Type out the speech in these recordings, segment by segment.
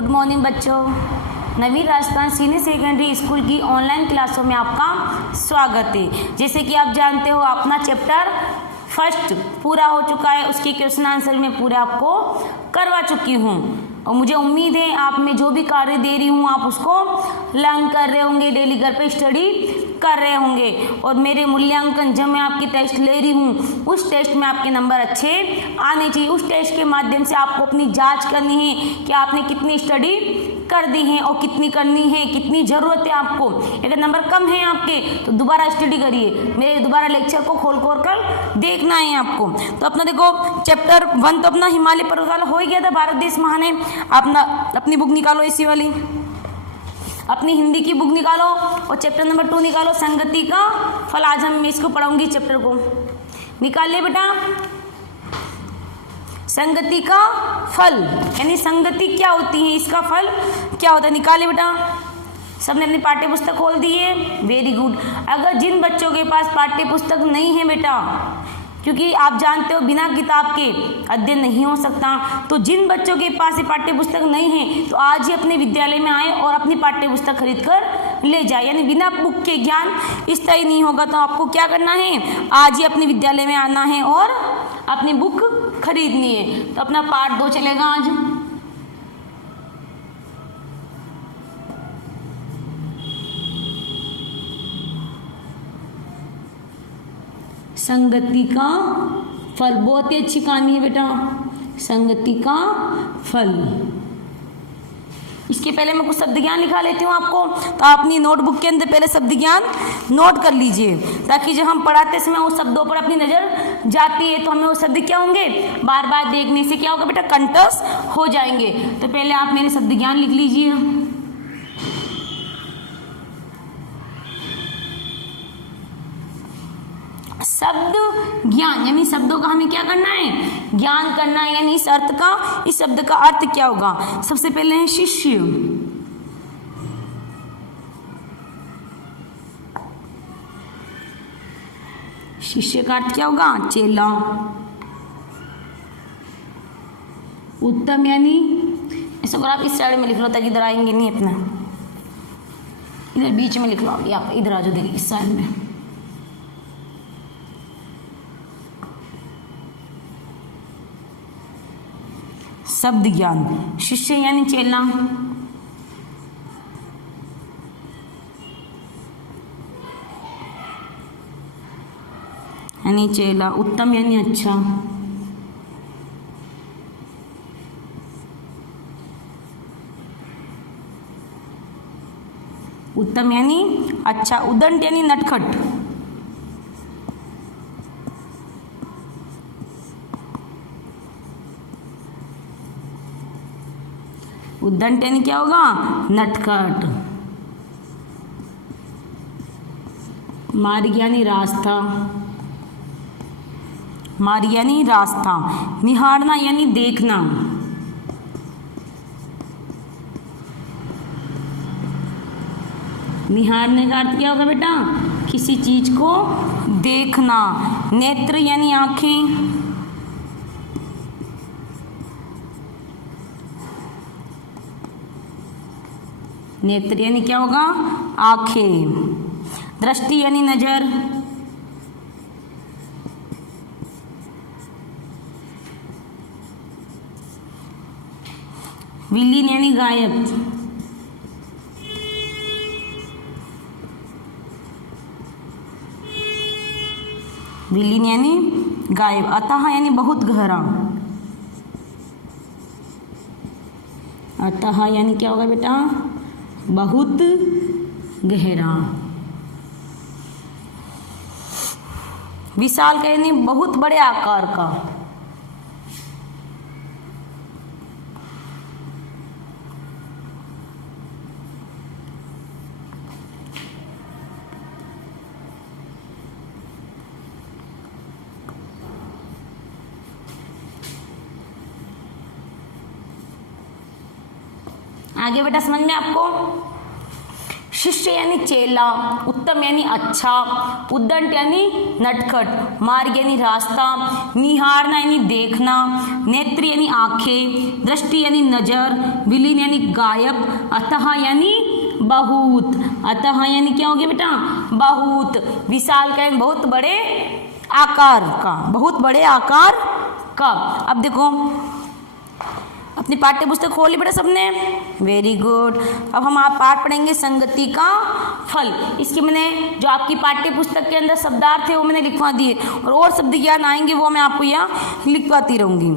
Good morning बच्चों। नवीन Rajasthan senior secondary school की online क्लासों में आपका स्वागत है। जैसे कि आप जानते हो अपना चैप्टर फर्स्ट पूरा हो चुका है, उसके क्वेश्चन आंसर मैं पूरे आपको करवा चुकी हूँ और मुझे उम्मीद है आप में जो भी कार्य दे रही हूँ आप उसको लर्न कर रहे होंगे, डेली घर पे स्टडी कर रहे होंगे। और मेरे मूल्यांकन जब मैं आपकी टेस्ट ले रही हूँ उस टेस्ट में आपके नंबर अच्छे आने चाहिए। उस टेस्ट के माध्यम से आपको अपनी जांच करनी है कि आपने कितनी स्टडी कर दी है और कितनी करनी है, कितनी ज़रूरत है आपको। अगर नंबर कम है आपके तो दोबारा स्टडी करिए, मेरे दोबारा लेक्चर को खोल कर देखना है आपको। तो अपना देखो चैप्टर 1 तो अपना हिमालय पर्वतमाला हो ही गया था, भारत देश महान है। अपना अपनी बुक निकालो इसी वाली, अपनी हिंदी की बुक निकालो और चैप्टर नंबर 2 निकालो, संगति का फल। आज हम मैं इसको पढ़ाऊंगी, चैप्टर को निकालिए बेटा। संगति का फल यानी संगति क्या होती है, इसका फल क्या होता है, निकालिए बेटा। सबने अपनी पाठ्य पुस्तक खोल दी है, वेरी गुड। अगर जिन बच्चों के पास पाठ्य पुस्तक नहीं है बेटा, क्योंकि आप जानते हो बिना किताब के अध्ययन नहीं हो सकता, तो जिन बच्चों के पास ये पाठ्य पुस्तक नहीं है तो आज ही अपने विद्यालय में आए और अपनी पाठ्य पुस्तक खरीद कर ले जाए। यानी बिना बुक के ज्ञान स्थायी नहीं होगा। तो आपको क्या करना है, आज ही अपने विद्यालय में आना है और अपनी बुक खरीदनी है। तो अपना पार्ट 2 चलेगा आज। संगति का फल, बहुत ही अच्छी कहानी है बेटा, संगति का फल। इसके पहले मैं कुछ शब्द ज्ञान लिखा लेती हूँ आपको, तो आप अपनी नोटबुक के अंदर पहले शब्द ज्ञान नोट कर लीजिए, ताकि जब हम पढ़ाते समय उस शब्दों पर अपनी नज़र जाती है तो हमें वो शब्द क्या होंगे, बार बार देखने से क्या होगा बेटा, कंठस्थ हो जाएंगे। तो पहले आप मेरे शब्द ज्ञान लिख लीजिए। शब्द ज्ञान यानी शब्दों का हमें क्या करना है, ज्ञान करना है। यानी इस अर्थ का, इस शब्द का अर्थ क्या होगा। सबसे पहले है शिष्य, शिष्य का अर्थ क्या होगा, चेला। उत्तम यानी, ऐसा अगर आप इस साइड में लिख लो ताकि इधर आएंगे नहीं, अपना इधर बीच में लिख लो, आप इधर आ जाओ, देखिए इस साइड में। शब्द ज्ञान, शिष्य यानी चेला, यानी चेला। उत्तम यानी अच्छा, उत्तम यानी अच्छा। उदंड यानी नटखट, उद्दंड यानी क्या होगा, नटखट। मार्ग यानी रास्ता, मार्ग यानी रास्ता। निहारना यानी देखना, निहारने का अर्थ क्या होगा बेटा, किसी चीज को देखना। नेत्र यानी आंखें, नेत्र यानी क्या होगा, आंखें। दृष्टि यानी नजर, विलीन यानी गायब, विलीन यानी गायब। अतः यानी बहुत गहरा, अतः यानी क्या होगा बेटा, बहुत गहरा। विशाल का यानी बहुत बड़े आकार का, आगे बेटा समझ में आपको। शिष्य यानी चेला, उत्तम यानी अच्छा, उद्दंड यानी नटखट, मार्ग यानी रास्ता, निहारना यानी देखना, नेत्र यानी आंखें, दृष्टि यानी नजर, विलीन यानी गायब, अतः यानी बहुत। अतः यानी क्या हो गया बेटा? बहुत। विशाल का यानी बहुत बड़े आकार का, बहुत बड़े आकार का। अब देखो अपनी पाठ्य पुस्तक खोली बेटा सबने, वेरी गुड। अब हम आप पाठ पढ़ेंगे संगति का फल। इसके मैंने जो आपकी पाठ्य पुस्तक के अंदर शब्दार्थ थे वो मैंने लिखवा दिए, और शब्द ज्ञान आएंगे वो मैं आपको यहाँ लिखवाती रहूंगी।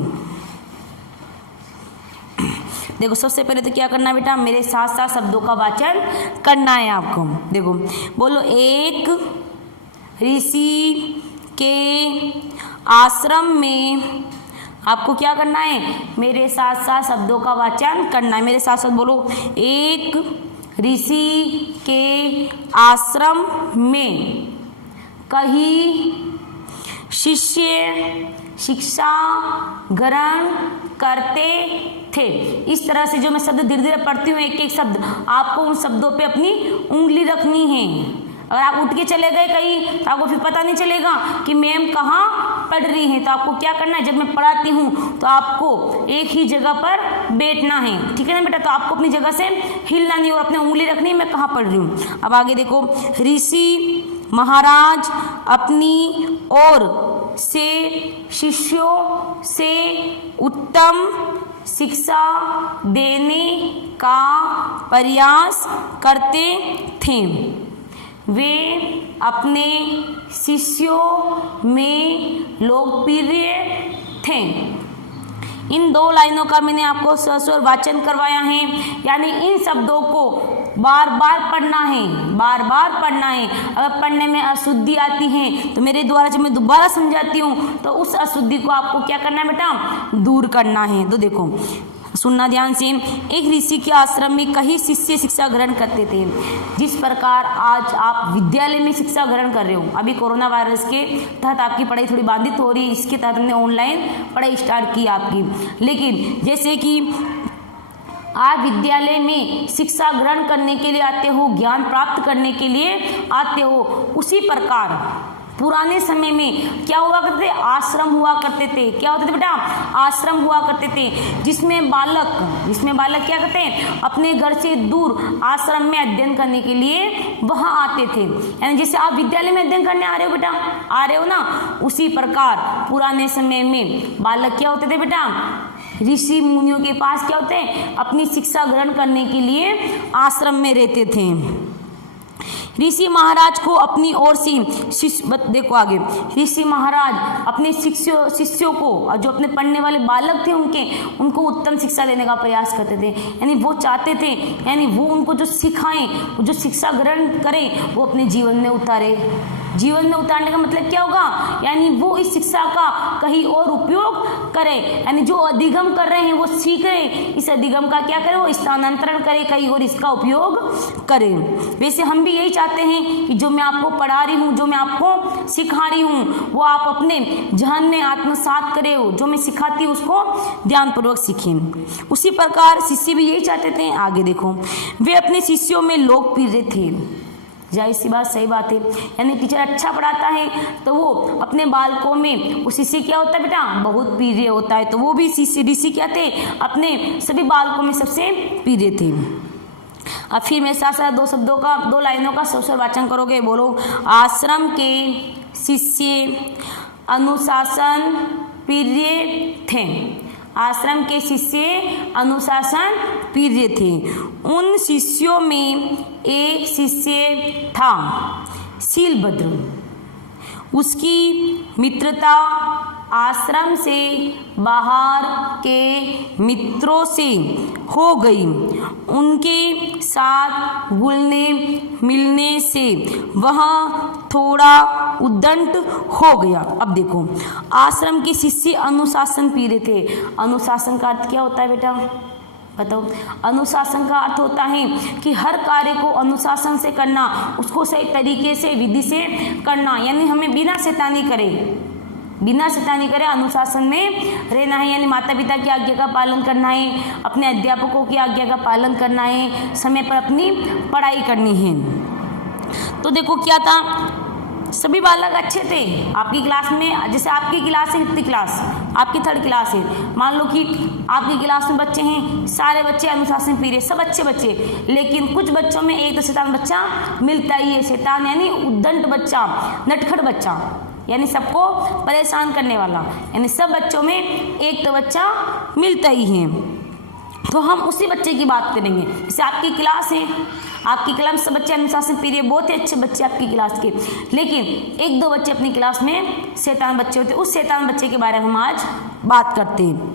देखो सबसे पहले तो क्या करना है बेटा, मेरे साथ साथ शब्दों का वाचन करना है आपको। देखो बोलो, एक ऋषि के आश्रम में, आपको क्या करना है? मेरे साथ साथ शब्दों का वाचन करना है। मेरे साथ साथ बोलो, एक ऋषि के आश्रम में कई शिष्य शिक्षा ग्रहण करते थे। इस तरह से जो मैं शब्द धीरे धीरे पढ़ती हूँ, एक एक शब्द आपको उन शब्दों पे अपनी उंगली रखनी है। अगर आप उठ के चले गए कहीं तो आपको फिर पता नहीं चलेगा कि मैम कहाँ पढ़ रही हैं। तो आपको क्या करना है, जब मैं पढ़ाती हूँ तो आपको एक ही जगह पर बैठना है, ठीक है ना बेटा? तो आपको अपनी जगह से हिलना नहीं और अपनी उंगली रखनी है मैं कहाँ पढ़ रही हूँ। अब आगे देखो, ऋषि महाराज अपनी ओर से शिष्यों से उत्तम शिक्षा देने का प्रयास करते थे। वे अपने शिष्यों में लोकप्रिय थे। इन दो लाइनों का मैंने आपको सस्वर वाचन करवाया है, यानी इन शब्दों को बार बार पढ़ना है, बार बार पढ़ना है। अगर पढ़ने में अशुद्धि आती है तो मेरे द्वारा जब मैं दोबारा समझाती हूँ तो उस अशुद्धि को आपको क्या करना है बेटा? दूर करना है। तो देखो सुनना ध्यान से, एक ऋषि के आश्रम में कई शिष्य शिक्षा ग्रहण करते थे। जिस प्रकार आज आप विद्यालय में शिक्षा ग्रहण कर रहे हो, अभी कोरोना वायरस के तहत आपकी पढ़ाई थोड़ी बाधित हो रही है, इसके तहत हमने ऑनलाइन पढ़ाई स्टार्ट की आपकी। लेकिन जैसे कि आप विद्यालय में शिक्षा ग्रहण करने के लिए आते हो, ज्ञान प्राप्त करने के लिए आते हो, उसी प्रकार पुराने समय में क्या हुआ करते थे? आश्रम हुआ करते थे। क्या होते थे बेटा? आश्रम हुआ करते थे, जिसमें बालक क्या करते हैं? अपने घर से दूर आश्रम में अध्ययन करने के लिए वहां आते थे। यानी जैसे आप विद्यालय में अध्ययन करने आ रहे हो बेटा, आ रहे हो ना, उसी प्रकार पुराने समय में बालक क्या होते थे बेटा? ऋषि मुनियों के पास क्या होते हैं? अपनी शिक्षा ग्रहण करने के लिए आश्रम में रहते थे। ऋषि महाराज को अपनी ओर से शिष्य, देखो आगे, ऋषि महाराज अपने शिष्यों को, जो अपने पढ़ने वाले बालक थे उनको उत्तम शिक्षा देने का प्रयास करते थे। यानी वो चाहते थे, यानी वो उनको जो सिखाएं, जो शिक्षा ग्रहण करें वो अपने जीवन में उतारे। जीवन में उतारने का मतलब क्या होगा? यानी वो इस शिक्षा का कहीं और उपयोग करें, यानी जो अधिगम कर रहे हैं वो सीख रहे हैं, इस अधिगम का क्या करें? वो स्थानांतरण करें, कहीं और इसका उपयोग करें। वैसे हम भी यही चाहते हैं कि जो मैं आपको पढ़ा रही हूँ, जो मैं आपको सिखा रही हूँ, वो आप अपने जहन में आत्मसात करें, जो मैं सिखाती हूँ उसको ध्यानपूर्वक सीखें। उसी प्रकार शिष्य भी यही चाहते थे। आगे देखो, वे अपने शिष्यों में लोकप्रिय थे। जाहिर सी बात, सही बात है। यानी टीचर अच्छा पढ़ाता है तो वो अपने बालकों में, उस शिष्य क्या होता है बेटा? बहुत प्रिय होता है। तो वो भी ऋषि क्या थे? अपने सभी बालकों में सबसे प्रिय थे। अब फिर मेरे साथ साथ दो लाइनों का सस्वर वाचन करोगे। बोलो, आश्रम के शिष्य अनुशासन प्रिय थे। आश्रम के शिष्य अनुशासन प्रिय थे। उन शिष्यों में एक शिष्य था शीलभद्र। उसकी मित्रता आश्रम से बाहर के मित्रों से हो गई। उनके साथ घुलने मिलने से वह थोड़ा उद्दंड हो गया। अब देखो, आश्रम के शिष्य अनुशासन प्रिय थे। अनुशासन का अर्थ क्या होता है बेटा? बताओ। अनुशासन का अर्थ होता है कि हर कार्य को अनुशासन से करना, उसको सही तरीके से, विधि से करना। यानी हमें बिना शैतानी करे, बिना शैतानी करे अनुशासन में रहना है, यानी माता पिता की आज्ञा का पालन करना है, अपने अध्यापकों की आज्ञा का पालन करना है, समय पर अपनी पढ़ाई करनी है। तो देखो क्या था, सभी बालक अच्छे थे आपकी क्लास में। जैसे आपकी क्लास है, कितनी क्लास, आपकी 3rd क्लास है, मान लो कि आपकी क्लास में बच्चे हैं, सारे बच्चे अनुशासन प्रिय, सब अच्छे बच्चे, लेकिन कुछ बच्चों में एक तो शैतान बच्चा मिलता ही है। शैतान यानी उद्दंड बच्चा, नटखट बच्चा, यानी सबको परेशान करने वाला, यानी सब बच्चों में एक तो बच्चा मिलता ही है। तो हम उसी बच्चे की बात करेंगे। जैसे आपकी क्लास है, आपकी क्लास में सब बच्चे अनुशासन प्रिय, बहुत ही अच्छे बच्चे आपकी क्लास के, लेकिन 1-2 बच्चे अपनी क्लास में शैतान बच्चे होते हैं। उस शैतान बच्चे के बारे में हम आज बात करते हैं।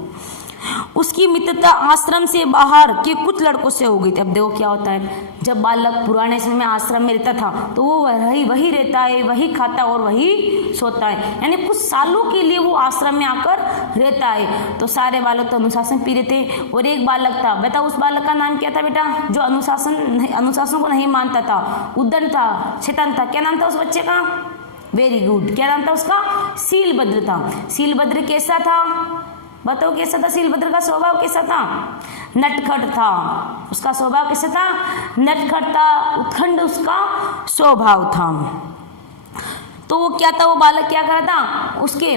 उसकी मित्रता आश्रम से बाहर के कुछ लड़कों से हो गई थी। अब देखो क्या होता है, जब बालक पुराने समय में आश्रम में रहता था तो वो वही रहता है, वही खाता और वही सोता है, यानी कुछ सालों के लिए वो आश्रम में आकर रहता है। तो सारे बालक तो अनुशासन प्रिय थे, और एक बालक था, बेटा उस बालक का नाम क्या था बेटा, जो अनुशासन को नहीं मानता था, उद्दंड था, शैतान था। क्या नाम था उस बच्चे का? वेरी गुड, क्या नाम था उसका? शीलभद्र था। शीलभद्र कैसा था, बताओ कैसा था? शीलभद्र का स्वभाव कैसा था? नटखट था। उसका स्वभाव कैसा था? नटखट था, उत्खंड उसका स्वभाव था। तो वो क्या था, वो बालक क्या कर रहा था, उसके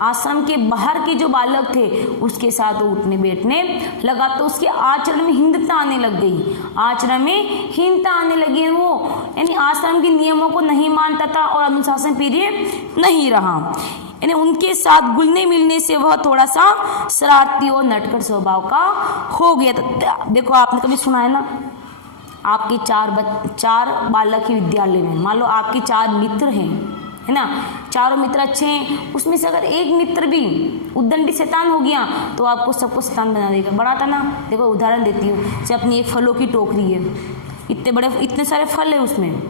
आश्रम के बाहर के जो बालक थे उसके साथ वो उठने बैठने लगा, तो उसके आचरण में हीनता आने लग गई, आचरण में हीनता आने लगी। वो यानी आश्रम के नियमों को नहीं मानता था और अनुशासन प्रिय नहीं रहा, यानी उनके साथ घुलने मिलने से वह थोड़ा सा शरारती और नटखट स्वभाव का हो गया था। देखो आपने कभी सुना है ना, आपके 4 बालक ही विद्यालय में, मान लो आपके 4 मित्र हैं, है ना, चारों मित्र अच्छे हैं, उसमें से अगर एक मित्र भी उद्दंडी शैतान हो गया तो आपको सबको शैतान बना देगा, बनाता ना। देखो उदाहरण देती हूँ, जैसे अपनी एक फलों की टोकरी है, इतने सारे फल है उसमें,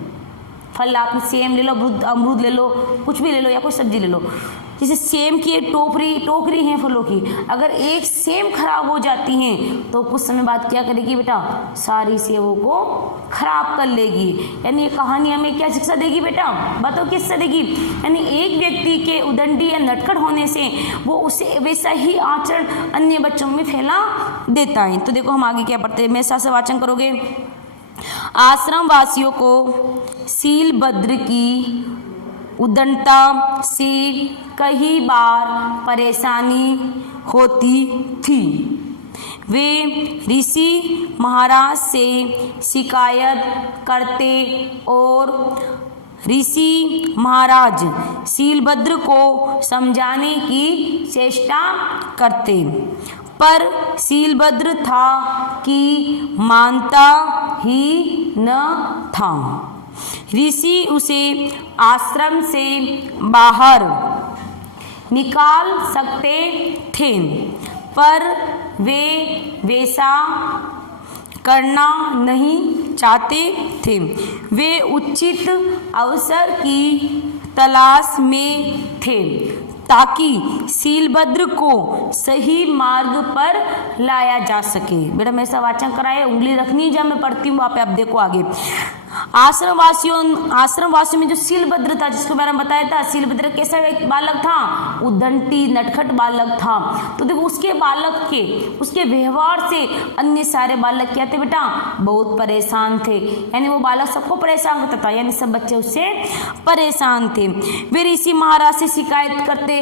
फल आप सेम ले लो, अमरूद ले लो, कुछ भी ले लो, या कोई सब्जी ले लो। जैसे सेम की एक टोकरी है फलों की, अगर एक सेम खराब हो जाती हैं तो कुछ समय बाद क्या करेगी बेटा, सारी सेवों को खराब कर लेगी। यानी ये कहानी हमें क्या शिक्षा देगी बेटा, बताओ क्या शिक्षा देगी? यानी एक व्यक्ति के उदंडी या नटखट होने से वो उसे वैसा ही आचरण अन्य बच्चों में फैला देता है। तो देखो हम आगे क्या पढ़ते हैं, मेरे साथ से वाचन करोगे। आश्रम वासियों को शीलभद्र की उद्दंडता से कई बार परेशानी होती थी। वे ऋषि महाराज से शिकायत करते और ऋषि महाराज शीलभद्र को समझाने की चेष्टा करते, पर शीलभद्र था कि मानता ही न था। ऋषि उसे आश्रम से बाहर निकाल सकते थे, पर वे वैसा करना नहीं चाहते थे। वे उचित अवसर की तलाश में थे ताकि शीलभद्र को सही मार्ग पर लाया जा सके। बेटा मेरे साथ वाचन कराए, उंगली रखनी जब मैं पढ़ती हूँ वहाँ पे। आप देखो आगे, आश्रम वासियों में जो शीलभद्र था, जिसके बारे में बताया था, शीलभद्र कैसा एक बालक था, उद्दंडी नटखट बालक था। तो देखो उसके व्यवहार से अन्य सारे बालक क्या थे बेटा, बहुत परेशान थे। यानी वो बालक सबको परेशान करता था, यानी सब बच्चे उससे परेशान थे। वे ऋषि महाराज से शिकायत करते,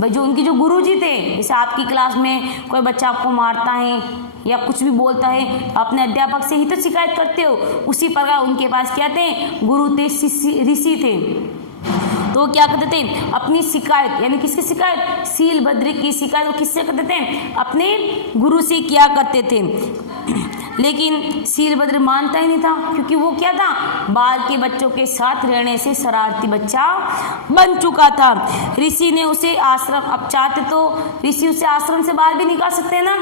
भाई जो उनकी जो गुरुजी थे, जैसे आपकी क्लास में कोई बच्चा आपको मारता है या कुछ भी बोलता है, अपने अध्यापक से ही तो शिकायत करते हो। उसी प्रकार उनके पास क्या थे, गुरु थे, ऋषि थे। तो क्या करते थे, अपनी शिकायत, यानी किसकी शिकायत, शीलभद्र की शिकायत वो किससे करते थे, अपने गुरु से किया करते थे। लेकिन शीलभद्र मानता ही नहीं था, क्योंकि वो क्या था, बाहर के बच्चों के साथ रहने से शरारती बच्चा बन चुका था। ऋषि ने उसे आश्रम, अब चाहते तो ऋषि उसे आश्रम से बाहर भी निकाल सकते हैं ना।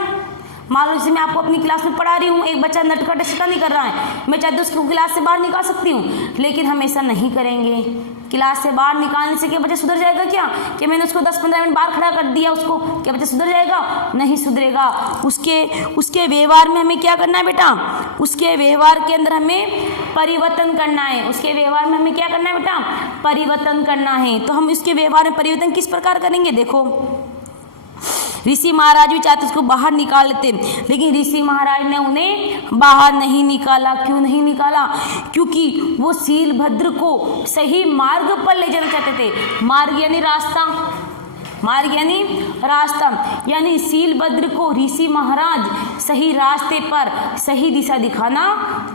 मान लो जैसे मैं आपको अपनी क्लास में पढ़ा रही हूँ, एक बच्चा नटखट शैतानी कर रहा है, मैं चाहती हूँ उसको क्लास से बाहर निकाल सकती हूँ, लेकिन हम ऐसा नहीं करेंगे। क्लास से बाहर निकालने से क्या बच्चा सुधर जाएगा क्या? कि मैंने उसको 10-15 मिनट बाहर खड़ा कर दिया उसको, क्या बच्चा सुधर जाएगा? नहीं सुधरेगा। उसके व्यवहार में हमें क्या करना है बेटा? उसके व्यवहार के अंदर हमें परिवर्तन करना है। उसके व्यवहार में हमें क्या करना है बेटा? परिवर्तन करना है। तो हम इसके व्यवहार में परिवर्तन किस प्रकार करेंगे? देखो, ऋषि महाराज भी चाहते उसको बाहर निकाल लेते, लेकिन ऋषि महाराज ने उन्हें बाहर नहीं निकाला। क्यों नहीं निकाला? क्योंकि वो शीलभद्र को सही मार्ग पर ले जाना चाहते थे। मार्ग यानी रास्ता, मार्ग यानी रास्ता, यानी शीलभद्र को ऋषि महाराज सही रास्ते पर सही दिशा दिखाना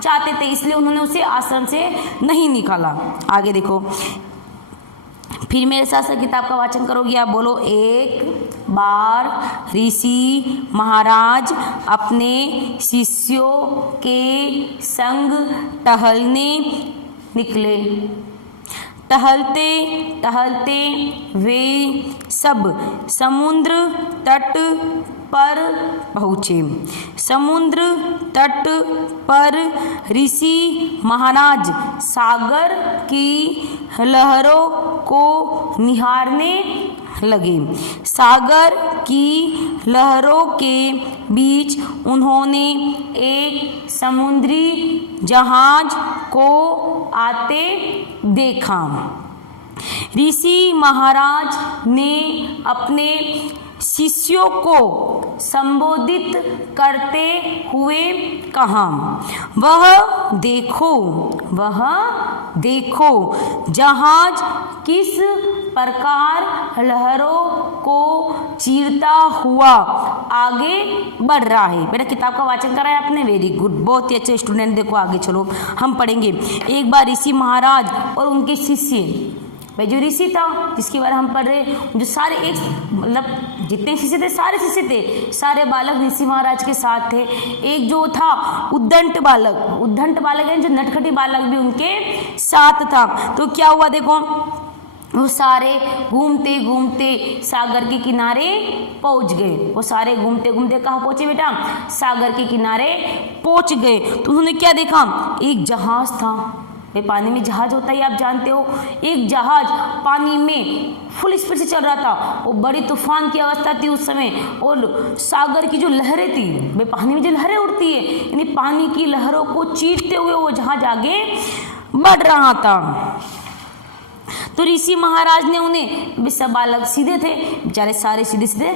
चाहते थे, इसलिए उन्होंने उसे आश्रम से नहीं निकाला। आगे देखो, फिर मेरे साथ साथ किताब का वाचन करोगे आप। बोलो, एक बार ऋषि महाराज अपने शिष्यों के संग टहलने निकले। टहलते टहलते वे सब समुद्र तट पर पहुँचे। समुद्र तट पर ऋषि महाराज सागर की लहरों को निहारने लगे। सागर की लहरों के बीच उन्होंने एक समुद्री जहाज को आते देखा। ऋषि महाराज ने अपने शिष्यों को संबोधित करते हुए कहा, वह देखो जहाज किस प्रकार लहरों को चीरता हुआ आगे बढ़ रहा है। बेटा किताब का वाचन करा है आपने, वेरी गुड, बहुत ही अच्छे स्टूडेंट। देखो आगे चलो, हम पढ़ेंगे। एक बार ऋषि महाराज और उनके शिष्य, भाई जो ऋषि था जिसके बारे हम पढ़ रहे, जो सारे एक मतलब जितने शिष्य थे सारे शिष्य थे, सारे बालक ऋषि महाराज के साथ थे। एक जो था उद्दंड बालक यानी जो नटखटी बालक भी उनके साथ था। तो क्या हुआ देखो, वो सारे घूमते घूमते सागर के किनारे पहुंच गए। वो सारे घूमते घूमते कहाँ पहुंचे बेटा? सागर के किनारे पहुंच गए। तो उन्होंने क्या देखा? एक जहाज था। वे पानी में जहाज होता है आप जानते हो। एक जहाज पानी में फुल स्पीड से चल रहा था। वो बड़ी तूफान की अवस्था थी उस समय, और सागर की जो लहरें थी, वे पानी में जो लहरें उड़ती है, यानी पानी की लहरों को चीरते हुए वो जहाज आगे बढ़ रहा था। तो ऋषि महाराज ने उन्हें, सब बालक सीधे थे बेचारे, सारे सीधे सीधे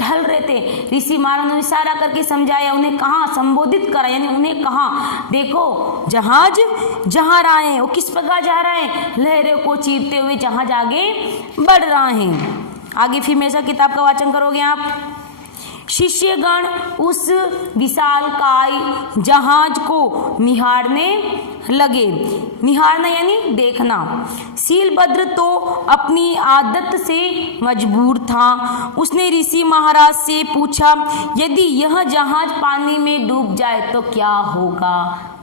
टहल रहे थे। ऋषि महाराज ने इशारा करके समझाया, उन्हें कहा, संबोधित करा, यानी उन्हें कहा, देखो जहाज जा रहा है। वो किस प्रकार जा रहा है? लहरों को चीरते हुए जहाज आगे बढ़ रहा है। आगे फिर मेरे साथ किताब का वाचन करोगे आप। शिष्यगण उस विशालकाय जहाज को निहारने लगे। निहारना यानी देखना। शीलभद्र तो अपनी आदत से मजबूर था। उसने ऋषि महाराज से पूछा, यदि यह जहाज पानी में डूब जाए तो क्या होगा?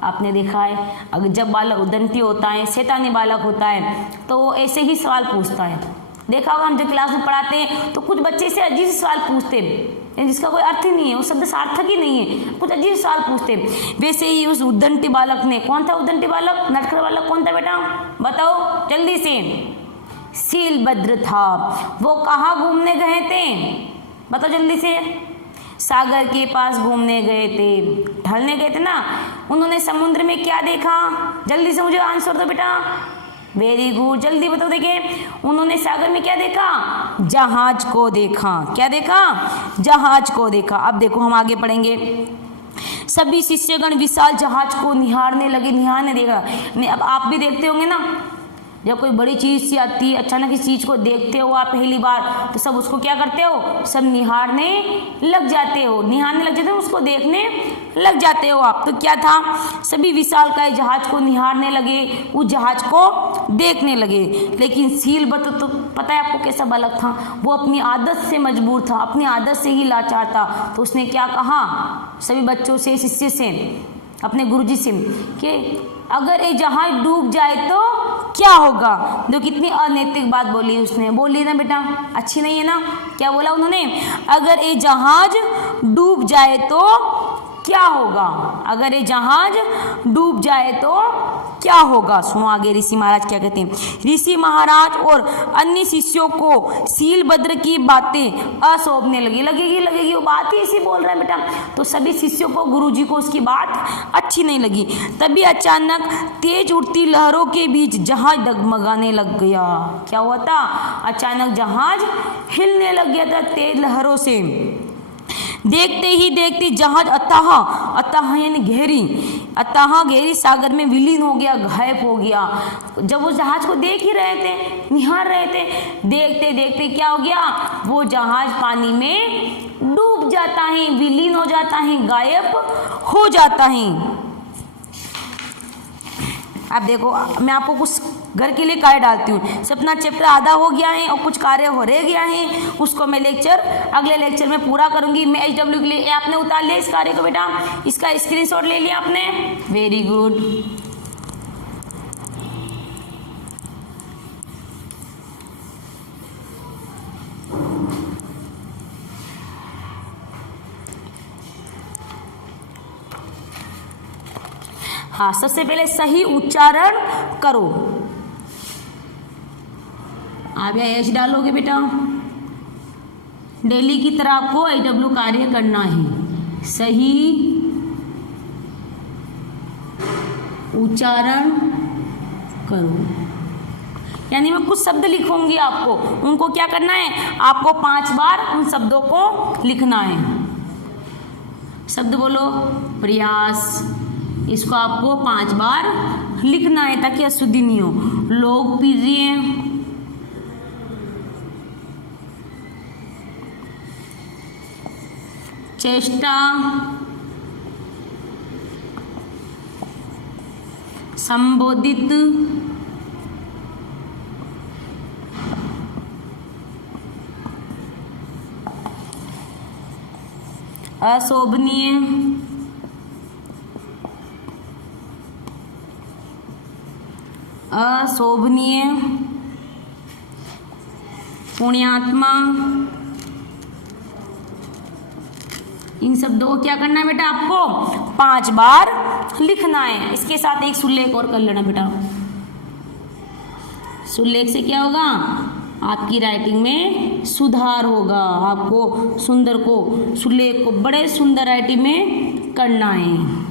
आपने देखा है, अगर जब बालक उद्दंडी होता है, शैतानी बालक होता है, तो वो ऐसे ही सवाल पूछता है। देखा होगा हम जब क्लास में पढ़ाते हैं तो कुछ बच्चे से अजीब सवाल पूछते हैं जिसका कोई अर्थ ही नहीं है, वो शब्द सार्थक ही नहीं है, कुछ अजीब सवाल पूछते हैं। वैसे ही उस उद्दंडी बालक ने, कौन था उद्दंडी बालक, नटखट बालक कौन था बेटा? बताओ जल्दी से। शीलभद्र था। वो कहाँ घूमने गए थे? बताओ जल्दी से। सागर के पास घूमने गए थे, ढलने गए थे ना। उन्होंने समुद्र में क्या देखा? जल्दी से मुझे आंसर दो बेटा। वेरी गुड, जल्दी बताओ। देखिए, उन्होंने सागर में क्या देखा? जहाज को देखा। क्या देखा? जहाज को देखा। अब देखो हम आगे पढ़ेंगे। सभी शिष्यगण विशाल जहाज को निहारने लगे। निहारने देखा नहीं, अब आप भी देखते होंगे ना, जब कोई बड़ी चीज सी आती है, अचानक इस चीज को देखते हो आप पहली बार, तो सब उसको क्या करते हो? सब निहारने लग जाते हो। निहारने लग जाते हो, उसको देखने लग जाते हो आप। तो क्या था? सभी विशालकाय जहाज को निहारने लगे, उस जहाज को देखने लगे। लेकिन शीलभद्र तो पता है आपको कैसा बालक था, वो अपनी आदत से मजबूर था, अपनी आदत से ही लाचार था। तो उसने क्या कहा सभी बच्चों से, शिष्य से, अपने गुरुजी से, कि अगर ये जहाज डूब जाए तो क्या होगा? जो कितनी अनैतिक बात बोली उसने, बोली ना बेटा, अच्छी नहीं है ना? क्या बोला उन्होंने? अगर ये जहाज डूब जाए तो क्या होगा? अगर ये जहाज डूब जाए तो क्या होगा। सुनो आगे ऋषि महाराज क्या कहते हैं। ऋषि महाराज और अन्य शिष्यों को शीलभद्र की बातें अशोभने लगेगी वो बात ही ऐसी बोल रहा है बेटा। तो सभी शिष्यों को, गुरुजी को उसकी बात अच्छी नहीं लगी। तभी अचानक तेज उठती लहरों के बीच जहाज डगमगाने लग गया। क्या हुआ था? अचानक जहाज हिलने लग गया था तेज लहरों से। देखते ही देखते जहाज अतः यानी गहरी सागर में विलीन हो गया, गायब हो गया। जब वो जहाज को देख ही रहे थे, निहार रहे थे, देखते देखते क्या हो गया, वो जहाज पानी में डूब जाता है, विलीन हो जाता है, गायब हो जाता है। अब देखो मैं आपको कुछ घर के लिए कार्य डालती हूँ। सब अपना चैप्टर आधा हो गया है और कुछ कार्य हो रह गया है, उसको मैं अगले लेक्चर में पूरा करूंगी। मैं HW के लिए आपने उतार लिया इस कार्य को बेटा, इसका स्क्रीनशॉट ले लिया आपने, वेरी गुड। हाँ, सबसे पहले सही उच्चारण करो। आप यहाँ एच डालोगे बेटा। डेली की तरह आपको HW कार्य करना है। सही उच्चारण करो, यानी मैं कुछ शब्द लिखूंगी आपको, उनको क्या करना है, आपको 5 बार उन शब्दों को लिखना है। शब्द बोलो, प्रयास, इसको आपको 5 बार लिखना है ताकि अशुद्धि नहीं हो। लोकप्रिय, चेष्टा, संबोधित, अशोभनीय, पुण्यात्मा, इन शब्दों को क्या करना है बेटा, आपको 5 बार लिखना है। इसके साथ एक सुल्लेख और कर लेना बेटा। सुल्लेख से क्या होगा, आपकी राइटिंग में सुधार होगा। आपको सुल्लेख को बड़े सुंदर राइटिंग में करना है।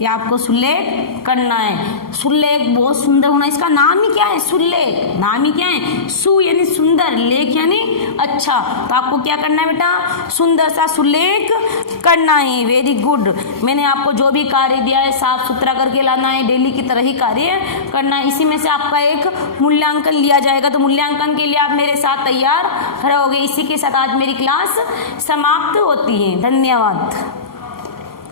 ये आपको सुल्लेख करना है। सुल्लेख बहुत सुंदर होना, इसका नाम ही क्या है, सुल्लेख। नाम ही क्या है, सु यानी सुंदर, लेख यानी अच्छा। तो आपको क्या करना है बेटा, सुंदर सा सुल्लेख करना है। Very good. मैंने आपको जो भी कार्य दिया है साफ सुथरा करके लाना है, डेली की तरह ही कार्य करना है। इसी में से आपका एक मूल्यांकन लिया जाएगा। तो मूल्यांकन के लिए आप मेरे साथ तैयार रहोगे। इसी के साथ आज मेरी क्लास समाप्त होती है। धन्यवाद।